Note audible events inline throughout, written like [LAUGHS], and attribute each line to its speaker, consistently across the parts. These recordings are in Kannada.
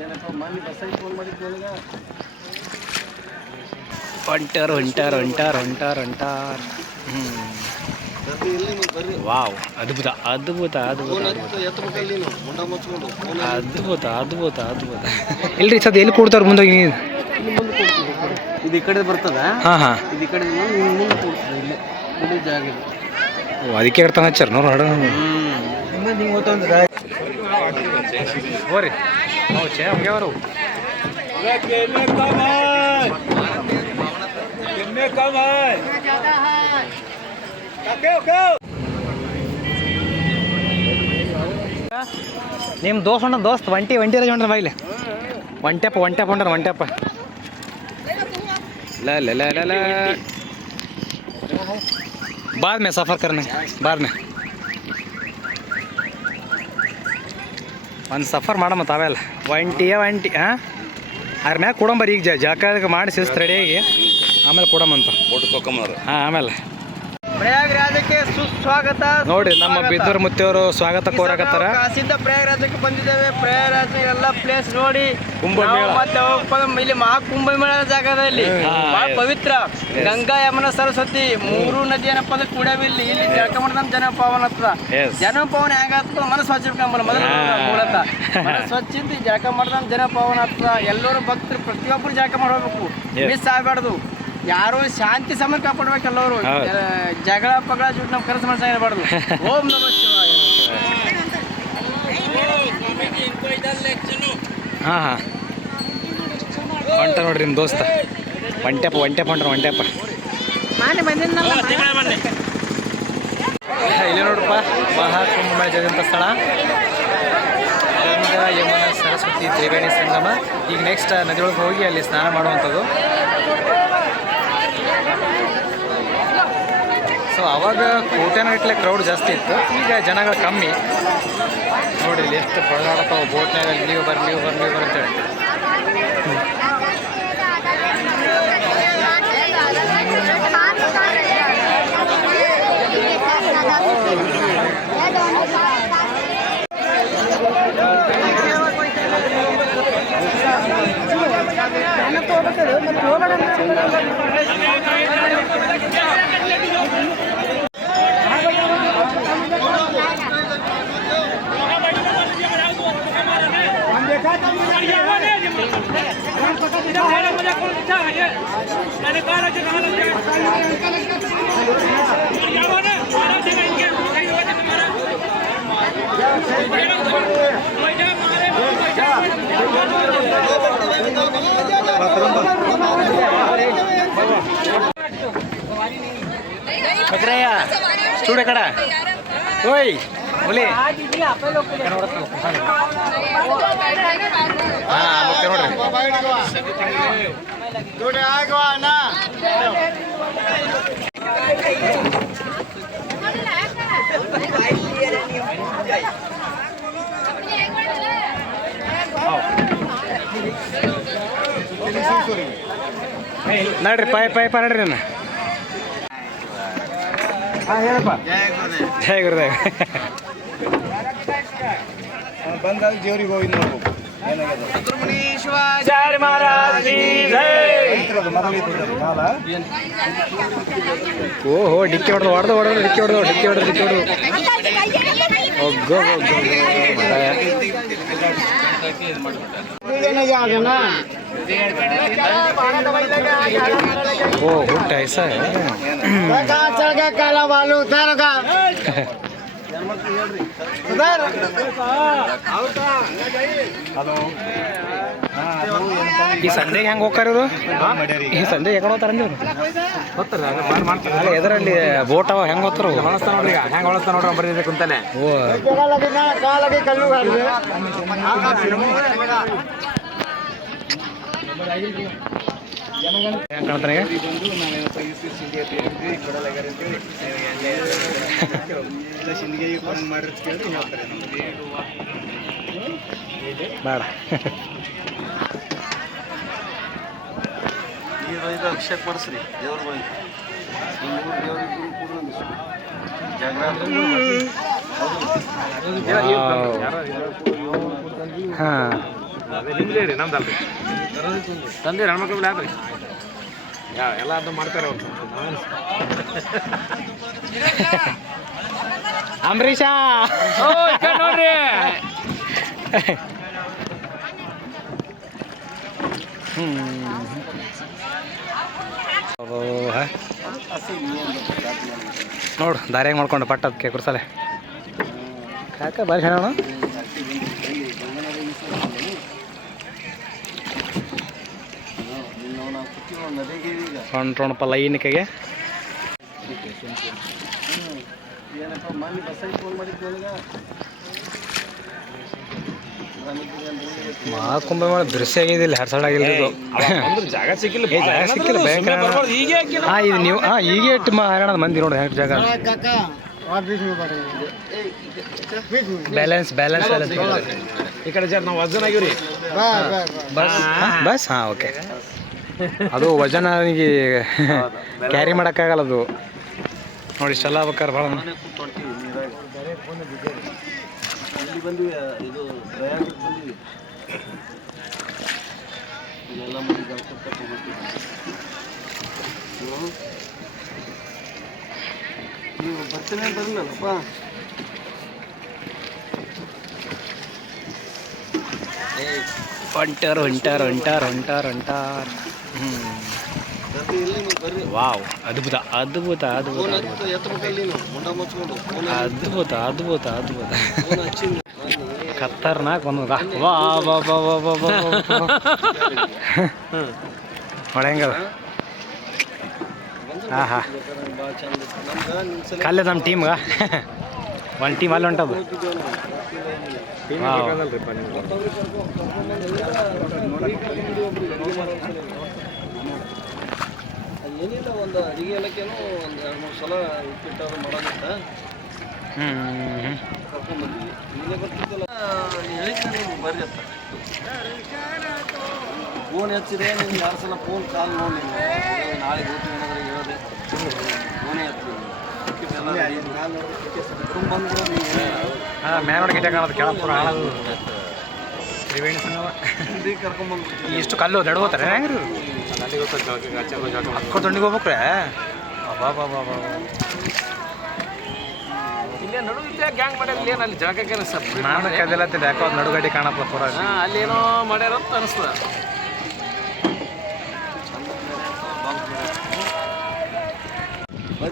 Speaker 1: ಏನಪ್ಪ ಮೊನ್ನೆ ಬಸ್ಸಾಗಿ ಫೋನ್ ಮಾಡಿದ್ದು ನನಗೆ
Speaker 2: ಹೊಂಟಾರ್ ಹೊಂಟಾರ್ ಹೊಂಟಾರ್ ಹೊಂಟಾರ್ ಹೊಂಟಾರ್. ಹ್ಞೂ ವಾವ್ ಅದ್ಭುತ ಅದ್ಭುತ ಅದ್ಭುತ ಅದ್ಭುತ. ಅದ್ಭುತ ಅದ್ಭುತ ಅದ್ಭುತ. ಇಲ್ರಿ ಸದ್ ಎಲ್ಲಿ ಕೊಡ್ತಾರ ಮುಂದೆ
Speaker 1: ಇದು ಈ ಕಡೆ ಬರ್ತದ?
Speaker 2: ಹಾಂ ಹಾಂ.
Speaker 1: ಇದು ಈ ಕಡೆ ಮುಂದೆ ಇಲ್ಲಿ ಇಲ್ಲಿ ಜಾಗ
Speaker 2: ಅದಕ್ಕೆ ಹೇಳ್ತಾನೆ ಹಚ್ಚಾರ?
Speaker 1: ಗೊತ್ತಂದ್ರೆ
Speaker 2: ಹೋರಿ ನಾವು ಚೇ ಹೋಗ್ಯಾವರು ನಿಮ್ಮ ದೋಸ್ತ್ ಹೊಂಡ ದೋಸ್ತ್ ಒಂಟಿ ಒಂಟಿ ರಜೆ ಹೊಂಡ್ರ ಬಾಯಿಲೆ ಒಂಟೆಪ್ಪ ಒಂಟೆಪ್ಪ ಹೊಂಡ್ರ ಒಂಟೆಪ್ಪ ಲ ಲ ಲ ಲ ಲ बाद में सफ़र करने बाद में ಒಂದು ಸಫರ್ ಮಾಡಮ್ಮ ತಾವೆಲ್ಲ. ಒಂಟಿಯ ಒಂಟಿ ಹಾಂ ಅದ್ರ ಮ್ಯಾಗ ಕೊಡಂಬರಿ ಈಗ ಜಾಕ ಮಾಡಿ ರೆಡಿಯಾಗಿ ಆಮೇಲೆ ಕೊಡಮಂತ ಹಾಂ ಆಮೇಲೆ.
Speaker 1: ಪ್ರಯಾಗರಾಜಕ್ಕೆ ಸುಸ್ವಾಗತ
Speaker 2: ನೋಡಿ ನಮ್ಮ ಬಿದ್ದೂರು ಮುತ್ತಿಯವರು ಸ್ವಾಗತ ಕೋರಾಕತ್ತಾರ.
Speaker 1: ಕಾಸಿಂದ ಪ್ರಯಾಗರಾಜಕ್ಕೆ ಬಂದಿದ್ದೇವೆ. ಪ್ರಯಾಗರಾಜ ಎಲ್ಲ ಪ್ಲೇಸ್ ನೋಡಿ.
Speaker 2: ಕುಂಭಮೇಳ.
Speaker 1: ಮತ್ತೆ ಹೋಗ್ಬೇಕು ಇಲ್ಲಿ ಮಹಾ ಕುಂಭಮೇಳ ಜಾಗದಲ್ಲಿ. ಪವಿತ್ರ ಗಂಗಾ ಯಮನ ಸರಸ್ವತಿ. ಮೂರು ನದಿ ಏನಪ್ಪ ಅಂದ್ರೆ ಕೂಡ ಇಲ್ಲಿ ಇಲ್ಲಿ ಜಳಕ ಮಾಡಿದ ಜನ ಪಾವನ ಆಗ್ತದ ಜನ ಪಾವನ ಹೆಂಗಾಗ್ತದ ಮನಸ್ಸು ಸ್ವಚ್ಛ ಇಟ್ಕೊಂಬಲ್ಲ ಮೊದಲ ಮೂಲತ ಸ್ವಚ್ಛ ಜಳಕ ಮಾಡಿದ ಜನ ಪಾವನ ಆಗ್ತದ ಎಲ್ಲರೂ ಭಕ್ತರು ಪ್ರತಿಯೊಬ್ಬರು ಜಳಕ ಮಾಡಬೇಕು. ಮಿಸ್ ಆಗಬಾರ್ದು. ಯಾರು ಶಾಂತಿ ಸಮಯ ಕಾಪಾಡ್ಬೇಕು ಎಲ್ಲರೂ
Speaker 2: ಹೌದು.
Speaker 1: ಜ- ಜಗಳ ಪಗಳ ಜುಟ್ಟು ನಾವು ಕೆಲಸ ಮಾಡ್ತಾ ಇರಬಾರ್ದು. [LAUGHS] ಓಂ ನಮ
Speaker 2: ಹಾಂ ಹಾಂ. ಹೊಂಟ ನೋಡ್ರಿ ನಿಮ್ಮ ದೋಸ್ತ. ಒಂಟೆಪ್ಪ ಒಂಟೆಪ್ಪ ಹೊಂಟ್ರ ಒಂಟೆಪ್ಪ. ಇಲ್ಲಿ ನೋಡ್ರಪ್ಪ ಮಹಾಕುಂಭ ಜಗಂತ ಸ್ಥಳ. ಗಂಗಾ ಯಮುನಾ ಸರಸ್ವತಿ ತ್ರಿವೇಣಿ ಸಂಗಮ. ಈಗ ನೆಕ್ಸ್ಟ್ ನದಿಯೊಳಗೆ ಹೋಗಿ ಅಲ್ಲಿ ಸ್ನಾನ ಮಾಡುವಂಥದ್ದು. ಸೊ ಅವಾಗ ಕೋಟೆನಗಟ್ಟಲೆ ಕ್ರೌಡ್ ಜಾಸ್ತಿ ಇತ್ತು. ಈಗ ಜನಗಳು ಕಮ್ಮಿ. ನೋಡಿ ಎಷ್ಟು ಹೊಡೆದಾಡ್ತಾವೆ ಬೋಟ್ನಾಗ ನೀವು ಬರ್ರಿ ನೀವು ಬರ್ರಿ ನೀವು ಬರ್ರಿ ಅಂತೇಳಿ ಬಕ್ರಯ್ಯ చూడు ఎక్కడ ఓయ్ ಹುಲಿ ಹಾಂ ಮತ್ತೆ ನೋಡ್ರಿ ನಡ್ರಿ ಪಾಯ ಪಾಯ ಪಾಯ ನಡ್ರಿ ನಾನು ಹಾಂ ಹೇಳಪ್ಪ ಜಯ ಗುರುದೇವ್.
Speaker 1: ಬಂದಾಗ ಜೇವ್ರಿಗೆ ಹೋಗಿ ನೋಡ್ಬೇಕು
Speaker 2: ಓಹೋ ಡಿಕ್ಕಿ ಹೊಡೆದು ಹೊಡೆದು ಹೊಡೆದು ಡಿಕ್ಕಿ ಹೊಡೆದು ಡಿಕ್ಕಿ ಹೊಡೆದು ಡಿಕ್ಕಿ ಹೊಡೆದು. ಒಗ್ಗೋ ಒಗ್ಗೋ ಓ ಹುಟ್ಟ ಐಸ
Speaker 1: ಕಾಲ ಬಾಲು ಉದ್ದಾರಗ
Speaker 2: ಈ ಸಂಡೆಗೆ ಹೆಂಗೆ ಹೋಗ್ತಾರ ಇವರು ಈ ಸಂಜೆ ಹೆಂಗೆ ಹೋಗ್ತಾರ ಅಂದಿವ್ರು ಅಲ್ಲ, ಎದರಲ್ಲಿ ಬೋಟ್ ಅವ, ಹೆಂಗೆ ಹೋಗ್ತಾರ ಹೊಳಸ್ತಾ ನೋಡ್ರಿ ಹೆಂಗೆ ಹೊಳಸ್ತಾ ನೋಡ್ರಿ ಬರೀ ಕುಂತಾನೆ ಓ. ಈಗ? ಬೇಡ
Speaker 1: ಇದು ಅಭಿಷೇಕ ಮಾಡಿಸ್ರಿ ದೇವ್ರಿಗೂ
Speaker 2: ವಾವ್. ಹಾಂ
Speaker 3: ನಿಮ್ದೇ ರೀ ತಂದೆ ಹೆಣ್ಮಕ್ಳು ಯಾಕ್ರಿ ಯಾವ ಎಲ್ಲ ಅದು ಮಾಡ್ತಾರೆ ಅವ್ರು.
Speaker 2: ಅಂಬರೀಷ.
Speaker 3: ನೋಡ್ರಿ.
Speaker 2: ನೋಡು ದಾರಿಯಾಗ ಮಾಡ್ಕೊಂಡು ಪಟ್ಟ ಅದಕ್ಕೆ ಕುರ್ಸಲೆ ಕಾಕ ಬಾರಿ ಹೇಳೋಣ ಹೊಂಟ್ರೋಣಪ್ಪ ಲೈನಿಕೆಗೆ ಮಹಾಕುಂಭ ದೃಶ್ಯ ಆಗಿದಿಲ್ಲ ಹರ್ಸಡ್ ಆಗಿಲ್ಲ ಇದು.
Speaker 3: ಜಾಗ ಸಿಕ್ಕಿಲ್ಲ
Speaker 2: ಜಾಗ ಸಿಕ್ಕಿಲ್ಲ, ಭಯಂಕರ ಹಾಂ ಇದು ನೀವು ಹಾಂ ಈಗ ಇಟ್ಟು ಮಾ ಮಂದಿ ನೋಡಿ ಹೆಂಗೆ ಜಾಗ. ಬ್ಯಾಲೆನ್ಸ್ ಬ್ಯಾಲೆನ್ಸ್ ಬ್ಯಾಲೆನ್ಸ್
Speaker 3: ಈ ಕಡೆ ಸರ್ ನಾವು ವಜನ್ ಆಗಿವ್ರಿ
Speaker 2: ಬಸ್ ಹಾಂ ಓಕೆ. ಅದು ವಜನ ಅವನಿಗೆ ಕ್ಯಾರಿ ಮಾಡೋಕ್ಕಾಗಲ್ಲ ಅದು ನೋಡಿ ಇಷ್ಟೆಲ್ಲ ಬೇಕಾರೆ ಭಾಳ
Speaker 4: ನೀವು ಬರ್ತೀನಿ ಅಂತ ಇರಲಿಲ್ಲಪ್ಪ
Speaker 2: ಹೊಂಟಾರ್ ಹೊಂಟಾರ್ ಹೊಂಟಾರ್ ಹೊಂಟಾರ್ ಹೊಂಟಾರ್. ಹ್ಞೂ
Speaker 4: ಬರ್ರಿ ಇಲ್ಲಿ ನೀವು ಬರ್ರಿ
Speaker 2: ವಾವ್ ಅದ್ಭುತ ಅದ್ಭುತ ಅದ್ಭುತ
Speaker 4: ಫೋನ್ ಹಚ್ಚಿ ಎತ್ತಬೇಕಲ್ಲಿ ನೀವು ಮುಂಡ ಮುಚ್ಕೊಂಡು ಫೋನ್
Speaker 2: ಅದ್ಭುತ ಅದ್ಭುತ ಅದ್ಭುತ
Speaker 4: ಫೋನ್ ಹಚ್ಚಿ
Speaker 2: ಖತರ್ನಾಕ್ ಒಂದು ವಾ ವಾ ವಾ ವಾ ವಾ ವಾ ವಾ ನೋಡಿ ಹೆಂಗದ ಹಾಂ ಹಾಂ
Speaker 4: ಭಾಳ ಚಂದ ನಮ್ಗೆ ನಿಮ್ಮ ಸಲ
Speaker 2: ಕಲ್ಲೆ ನಮ್ಮ ಟೀಮ್ಗ ಒಂದು ಟೀಮ್ ಅಲ್ಲಿ ಹೊಂಟದು ವಾವ್
Speaker 4: ಏನಿಲ್ಲ ಒಂದು ಅಡಿಗೆ ಎಲ್ಲಕ್ಕೇನು ಒಂದು ಎರಡು ಮೂರು ಸಲ ಉಪ್ಪಿಟ್ಟು ಅದು ಮಾಡೋದಿತ್ತ ಕರ್ಕೊಂಡ್ಬಂದ್ವಿ ನೀನೇ ಬರ್ತಿದ್ದಲ್ಲ ಹೇಳಿದ್ದೆ ನೀವು ಬರ್ರಿ ಅಂತ ಫೋನ್ ಹಚ್ಚಿದೆ ನಿಮ್ಗೆ ಎರಡು ಸಲ ಫೋನ್ ಕಾಲ್ ನೋಡಿ ನೀವು ನಾಳೆ ಹೋಗ್ತೀವಿ ಏನಾದ್ರೆ ಹೇಳೋದೆ. ಫೋನೇ ಹಚ್ಚಿದೆ ತುಂಬ ಬಂದ್ರು ನೀವು
Speaker 2: ಹಾಂ ಮೇಲೋಡಿ ಗಿಟ ಕಾಣೋದು ಕೆಳಪುರ ಪೂರ ಹಾಳದು ತ್ರಿವೇಣಿ ಸಂಗಮ ಇಷ್ಟು ಕಲ್ಲು ದಡಗೋತಾರೆ ಹೆಂಗ್ರಿ? ಹಕ್ಕೋ ತೊಂಡಿಗೆ ಹೋಗ್ಬೇಕ್ರೆ ಬಾ ಬಾ ಬಾ ಬಾ
Speaker 3: ಇಲ್ಲೇ ನಡು ಇಲ್ಲೇ ಗ್ಯಾಂಗ್ ಮಾಡ್ಯಾರ ಏನು ಅಲ್ಲಿ ಜಾಗಕ್ಕೆ ಸಪ್ರೇಟ್
Speaker 2: ನಾನು ಯಾಕೋ ಅದು ನಡುಗಡ್ಡಿ ಕಾಣಪ್ಪ ಪೂರ.
Speaker 3: ಅಲ್ಲಿ ಏನೋ ಮಾಡ್ಯಾರ ಅಂತ ಅನಿಸ್ತದ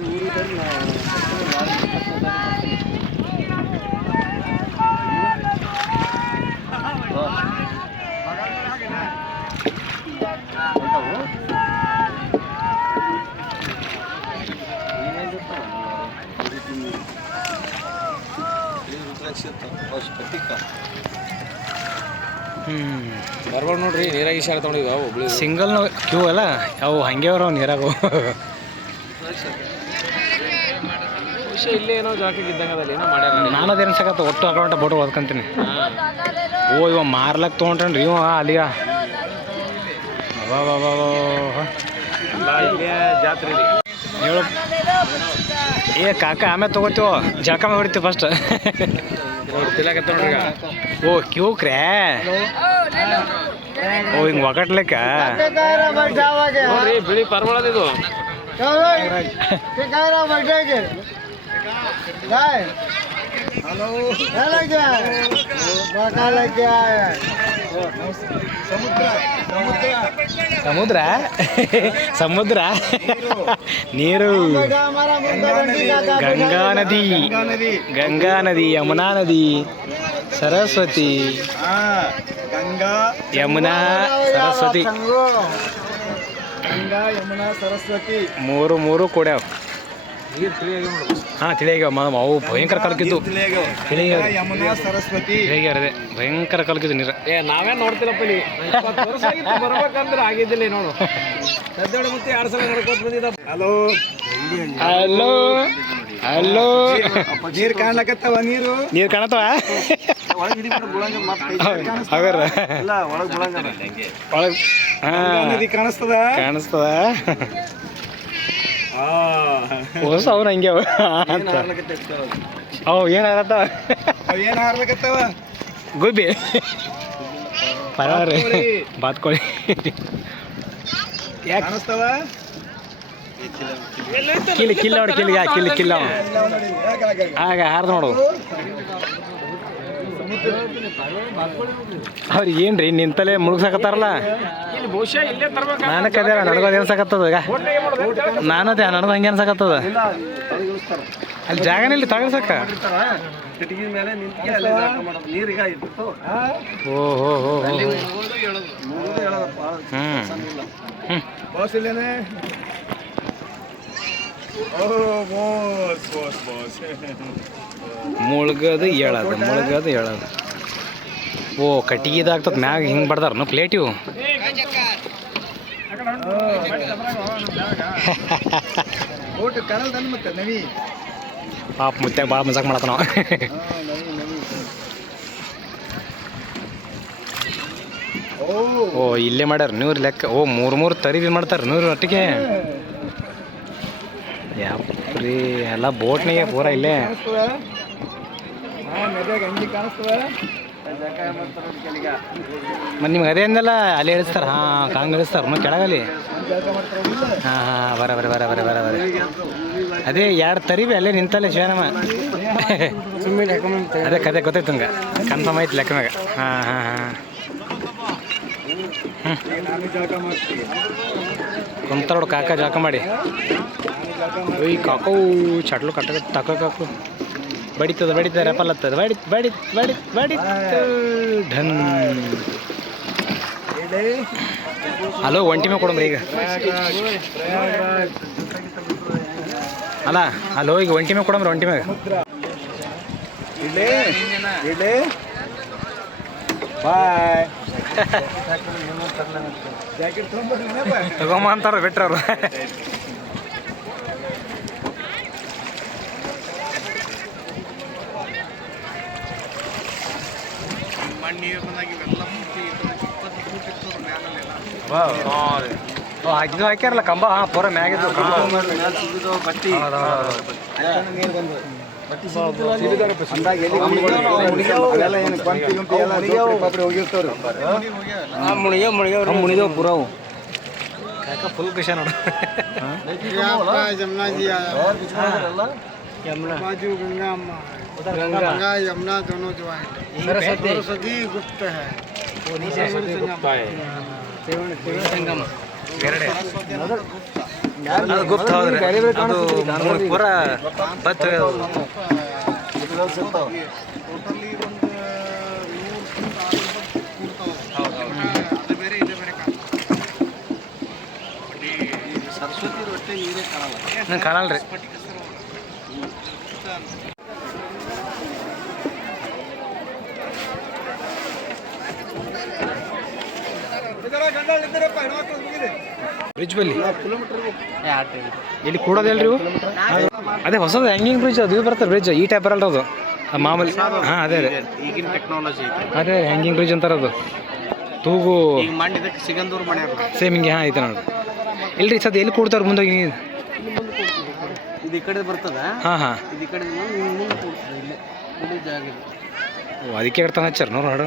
Speaker 4: ಊರಿಗೆ ಬರ್ರಿ ನಾವು ಬರ್ತೀವಿ ನಾಳೆ ಇಪ್ಪತ್ತನೇ ತಾರೀಕು ಬರ್ತೀವಿ. ಹೊಂಟಾವು? ಏನಾಗಿರ್ತಾವ ನೀವು? ಇದು ತಿಂದು. ಇದು ರುದ್ರಾಕ್ಷಿ ಇರ್ತಾವ. ಅವು ಸ್ಫಟಿಕ.
Speaker 2: ಹ್ಞೂ
Speaker 3: ಬರ್ಬೋದು ನೋಡ್ರಿ ನೀರಾಗಿ ಶಾಲೆ ತೊಗೊಂಡಿದ್ವಿ ಹುಬ್ಳಿ
Speaker 2: ಸಿಂಗಲ್ ಕ್ಯೂ ಅಲ್ಲ ಅವು ಹಂಗೆ ಅವ್ರ ನೀರಾಗ
Speaker 3: ಇಲ್ಲೇ ಏನೋ ಏನೋ ಮಾಡ್ಯಾರ
Speaker 2: ನಾನು ಅದೇನು ಸಾಕತ್ತ ಒಟ್ಟು ಹಾಕೊಂಡ ಬೋಟ್ ಓದ್ಕಂತೀನಿ ಓ ಇವ ಮಾರ್ಲಕ್ ತೊಗೊಂಡ್ರಿ ಇವ ಅಲ್ಲಿಗ.
Speaker 3: ಜಾತ್ರೆ
Speaker 2: ಹೇಳು ಏ ಕಾಕ ಆಮೇಲೆ ತಗೋತೀವ? ಜಳಕ ಮಾಡಿ ಹೊಡಿತೀವಿ ಫಸ್ಟ್ ಓ ಕ್ಯೂ ಕ್ರೇ. ಓ ಹಿಂಗೆ ಒಗಟ್ಲಿಕ್ಕ?
Speaker 3: ಬಿಳಿ ಇದು.
Speaker 2: ಸಮುದ್ರ? ಸಮುದ್ರ? ನೀರು. ಗಂಗಾ ನದಿ. ಗಂಗಾ ನದಿ ಯಮುನಾ ನದಿ. ಸರಸ್ವತಿ.
Speaker 4: ಗಂಗಾ
Speaker 2: ಯಮುನಾ ಸರಸ್ವತಿ.
Speaker 4: ಗಂಗಾ ಯಮುನಾ ಸರಸ್ವತಿ.
Speaker 2: ಮೂರು ಮೂರು ಕೂಡ್ಯಾವ. ಹಾ ತಿಳಿಯಾಗ್ಯಾವ ಮ- ಅವು ಭಯಂಕರ ಕಲ್ಕಿದ್ದು.
Speaker 4: ಯಮುನಾ ಸರಸ್ವತಿ.
Speaker 2: ತಿಳಿಯಾಗ್ಯಾರದೆ ಭಯಂಕರ ಕಲ್ಕಿದ್ದು ನೀರ.
Speaker 3: ಏ ನಾವೇ ನೋಡ್ತಿಲ್ಲಪ್ಪ ಇಲ್ಲಿ ಇಪ್ಪತ್ತು ವರ್ಷ ಆಗಿತ್ತು ಬರ್ಬೇಕಂದ್ರೆ ಆಗಿದ್ದಿಲ್ಲ ನೋಡು. ಸದ್ಯೋಡ ಮತ್ತೆ ಎರಡು ಸಲ ನಡ್ಕೊತ ಬಂದಿದ್ದ
Speaker 4: ಹಲೋ
Speaker 2: ಹಲೋ ಹಲೋ.
Speaker 4: ನೀರು ಕಾಣ್ಲಕತ್ತವ ನೀರು?
Speaker 2: ನೀರು ಕಾಣತ್ತವ? ಹಗರ
Speaker 4: ಒಳಗೆ ನದಿ ಕಾಣಿಸ್ತದ?
Speaker 2: ಕಾಣಿಸ್ತದ. ಹೊಸ ಅವ್ನು ಹಂಗೆ ಅವ ಅಂತ. ಅವು ಏನಾಗತ್ತ
Speaker 4: ಏನು ಹಾರ್ಲಕತ್ತವ?
Speaker 2: ಗುಬ್ಬಿ. ಪರವಾರಿ ಬಾತ್ಕೊಳ್ಳಿ ಯಾಕೆ
Speaker 3: ಕಾಣಿಸ್ತಾವ?
Speaker 2: ಕಿಲ್ಲಿ ಕಿಲ್ಲ ನೋಡಿ ಕಿಲ್ಲಿಗೆ ಕಿಲ್ ಕಿಲ್ಲಿ. ಆಗ ಹಾರ್ದು ನೋಡು. ಅವ್ರಿಗೆ ಏನ್ರಿ ನಿಂತಲೇ ಮುಳುಗ್ಸಕತ್ತಾರಲ್ಲ?
Speaker 3: ಇಲ್ಲಿ ಬಹುಶಃ ಇಲ್ಲೇ ತರ್ಬೇಕು
Speaker 2: ನಾನು ಕದೇ ನನಗೋದು ಅನ್ಸಕತ್ತದ ಈಗ? ನಾನು ಅದೇ, ನನಗೂ ಹಂಗೆ ಅನ್ಸಕತ್ತದ? ಅಲ್ಲಿ
Speaker 4: ಜಾಗನಲ್ಲಿ ಇಟ್ಟು
Speaker 2: ಓ ಹೋ ಹೋ ಹ್ಞೂ
Speaker 4: ಇಲ್ಲ
Speaker 2: ಹ್ಞೂ
Speaker 3: ಬಾಸ್ ಇಲ್ಲೇನೆ ಓ ಬಾಸ್ ಬಾಸ್ ಬಾಸ್
Speaker 2: ಮುಳುಗೋದು ಹೇಳೋದು ಮುಳುಗೋದು ಹೇಳೋದು ಓ, ಕಟ್ಟಿಗೆ ಇದಾಗ್ತದ ಮ್ಯಾಗ ಹಿಂಗೆ ಬಡ್ದಾರ ಪ್ಲೇಟ್ ಇವು? ಪಾಪ ಮುತ್ತೆ ಭಾಳ ಮಜಾಕ್ ಮಾಡತ್ತ ನಾವು
Speaker 3: ಓ,
Speaker 2: ಇಲ್ಲೇ ಮಾಡ್ಯಾರ ನೀವ್ರ ಲೆಕ್ಕ. ಓ, ಮೂರು ಮೂರು ತರಿ ಮಾಡ್ತಾರೆ ನೂರು ಒಟ್ಟಿಗೆ ಯಾಪ್ರಿ ಎಲ್ಲ ಬೋಟ್ನಿಗೆ ಪೂರ ಇಲ್ಲೇ. ಮತ್ತೆ ನಿಮ್ಗೆ ಅದೇ ಅಂದಲ್ಲ, ಅಲ್ಲಿ ಇಳಿಸ್ತಾರೆ. ಹಾಂ, ಕಾಂಗ್ ಇಳಿಸ್ತಾರೆ ಮತ್ತೆ ಕೆಳಗಲ್ಲಿ. ಹಾಂ ಹಾಂ ಬರ ಬರ ಬರ ಬರ ಬರ ಬರ. ಅದೇ ಎರಡು ತರಿವಿ, ಅಲ್ಲೇ ನಿಂತಲ್ಲೇ ಶಿವನಮ್ಮ. ಅದೇ ಕತೆ ಗೊತ್ತಾಯ್ತು ಹಂಗೆ ಕನ್ಫರ್ಮ್ ಆಯ್ತು ಲೆಕ್ಕ ಮ್ಯಾಗ. ಹಾಂ ಹಾಂ ಹಾಂ.
Speaker 3: ಹ್ಞೂ
Speaker 2: ಕುಂತಾರೋಡು ಕಾಕ ಜಾಕ ಮಾಡಿ. ಒಯ್ ಕಾಕೋ ಚಟ್ಲು ಕಟ್ಟ ತಕ ಕಾಕು. ಬಡಿತದ ಬಡಿತದ ರೆಪಲ್ಲತ್ತದ ಬಡಿ ಬಡಿ ಬಡಿ ಬಡಿ ಢನ್ ಹಲೋ ಒಂಟಿ ಮೇಲೆ ಕೊಡಮ್ರಿ ಈಗ. ಅಲ್ಲ ಹಲೋ ಈಗ ಒಂಟಿ ಮೇಲೆ ಕೊಡಮ್ರಿ ಒಂಟಿ ಮ್ಯಾಗ.
Speaker 3: ಇಡ್ಲಿ ಇಡ್ಲಿ ಬಾಯ್
Speaker 2: ತಗೊಂಬ ಅಂತಾರ ಬಿಟ್ರ ಅವ್ರು ಓ ಹಾಕಿದ್ದು ಹಾಕ್ಯಾರಲ್ಲ ಕಂಬ ಹಾಂ ಪೂರ ಮ್ಯಾಗಿದ್ದು ಕಂಬ
Speaker 4: ಮ್ಯಾಲ್ ಸಿಗಿದವ ಬಟ್ಟಿ
Speaker 3: ನೀರು ಬಂದು ಅಂದಾಗ ಎಲ್ಲಿ ಅವೆಲ್ಲ ಏನು ಕೊಂಪಿ ಗಿಂಪಿ ಎಲ್ಲ ಜೋಪ್ರಿ ಪಾಪ್ರಿ ಹೋಗಿರ್ತಾವ್ರಿ
Speaker 2: ಮುಣಿದೇವು ಪೂರ ಅವು ಕಾಕ ಫುಲ್ ಖುಷಿ ನೋಡು
Speaker 3: जमुना जी आया बाजू गंगा अम्मा गंगा यमुना दोनों जो आए
Speaker 2: सरस्वती
Speaker 3: सरस्वती गुप्त है
Speaker 2: ಎರಡೇ ಅದು ಗುಪ್ತ ಹೌದ್ರಿ ಅದು ಮೂರು ಪೂರ
Speaker 4: ಸರಸ್ವತಿ ರೊಟ್ಟೆ ನೀರೇ ಕಾಣಲ್ಲ
Speaker 2: ನಂಗೆ ಕಾಣಲ್ರಿ. ಬ್ರಿಡ್ಜ್ ಬಲ್ಲಿ? ಇಲ್ಲಿ ಕೂಡೋದೇಲ್ರಿ ಅದೇ ಹೊಸದು ಹ್ಯಾಂಗಿಂಗ್ ಬ್ರಿಡ್ಜ್ ಅದು? ಬರ್ತಾರೆ ಬರ್ತದೆ ಬ್ರಿಡ್ಜ್ ಈ ಟೈಪ್ ಬರಲ್ಲ ಅದು. ಆ ಮಾಮೂಲಿ ಹಾ ಅದೇ ಅದೇ.
Speaker 4: ಈಗಿನ ಟೆಕ್ನಾಲಜಿ
Speaker 2: ಅದೇ ಹ್ಯಾಂಗಿಂಗ್ ಬ್ರಿಡ್ಜ್ ಅಂತಾರೆ ಅದು. ತೂಗು
Speaker 4: ಸಿಗಂದೂರು ಮನೆ
Speaker 2: ಸೇಮ್ ಹಿಂಗೆ ಹಾಂ ಐತೆ ನೋಡಿ ಇಲ್ರಿ ಸದ್ ಎಲ್ಲಿ ಕೂಡ್ತಾರೆ ಮುಂದಾಗಿ
Speaker 4: ಇದು ಈ ಕಡೆ ಬರ್ತದ?
Speaker 2: ಹಾಂ ಹಾಂ.
Speaker 4: ಇದು ಈ ಕಡೆ ಬಂದು ಹಿಂಗ್ ಮುಂದೆ ಕೂಡ್ತದೆ ಇಲ್ಲೇ. ಇಲ್ಲಿ ಜಾಗ ಇದೆ
Speaker 2: ಓ ಅದಕ್ಕೆ ಹೇಳ್ತಾನೆ ಹಚ್ಚಾರ ನೋಡ್ರಿ ಹಾಡು.